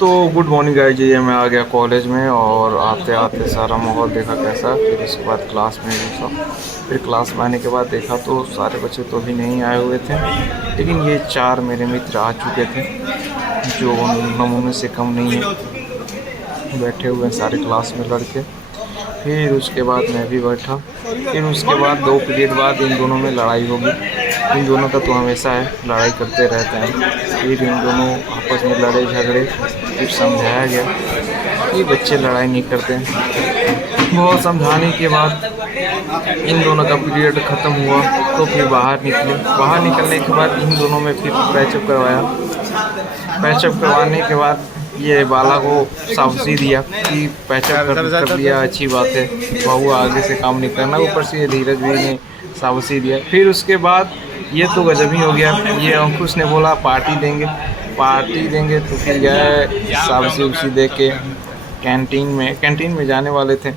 तो good morning guys जी, मैं आ गया कॉलेज में और आते आते सारा माहौल देखा कैसा। फिर उसके बाद क्लास में घुसा। फिर क्लास में आने के बाद देखा तो सारे बच्चे तो अभी नहीं आए हुए थे, लेकिन ये 4 मेरे मित्र आ चुके थे जो नमूने से कम नहीं है। बैठे हुए हैं सारे क्लास में लड़के। फिर उसके बाद मैं भी बैठा। फिर उसके बाद 2 पीरियड बाद इन दोनों में लड़ाई होगी। इन दोनों का तो हमेशा है, लड़ाई करते रहते हैं। फिर इन दोनों आपस में लड़े झगड़े। फिर समझाया गया कि बच्चे लड़ाई नहीं करते हैं। बहुत समझाने के बाद इन दोनों का पीरियड ख़त्म हुआ तो फिर बाहर निकले। बाहर निकलने के बाद इन दोनों में फिर पैचअप करवाया। पैचअप करवाने के बाद ये बाला को शाबाशी दिया कि पैचअप कर दिया, अच्छी बात है बाबू, आगे से काम नहीं करना। ऊपर से ये धीरज भी ने शाबाशी दिया। फिर उसके बाद ये तो गजब ही हो गया। ये अंकुश ने बोला पार्टी देंगे, पार्टी देंगे। तो फिर गए शाबाशी उसी दे के कैंटीन में जाने वाले थे।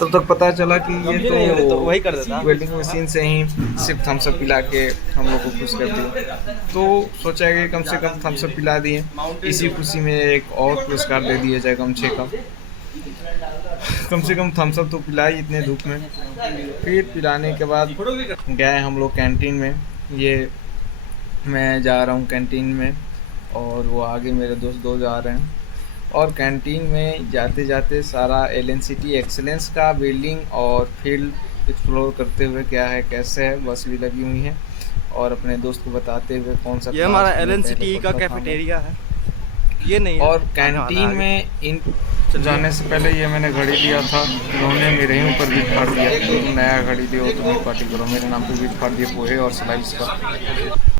तब तक पता चला कि ये तो वही कर देता। वेल्डिंग मशीन से ही सिर्फ थम्स अप पिला के हम लोग को खुश कर दिया। तो सोचा कि कम से कम थम्स अप पिला दिए, इसी खुशी में एक और पुरस्कार दे दिया जाए कम से कम थम्स अप तो पिलाई इतने धूप में। फिर पिलाने के बाद गए हम लोग कैंटीन में। ये मैं जा रहा हूँ कैंटीन में और वो आगे मेरे दोस्त दो जा रहे हैं। और कैंटीन में जाते जाते सारा एलएनसीटी एक्सेलेंस का बिल्डिंग और फील्ड एक्सप्लोर करते हुए क्या है कैसे है, बस भी लगी हुई है। और अपने दोस्त को बताते हुए कौन सा ये हमारा एलएनसीटी का कैफेटेरिया है, ये नहीं है। और कैंटीन में इन जाने से पहले ये मैंने घड़ी लिया था, उन्होंने मेरे ही ऊपर बीट फाड़ दिया। नया घड़ी दो तो मैं पार्टी करो, मेरे नाम पे बीट फाड़ दिया पोहे और स्लाइस का।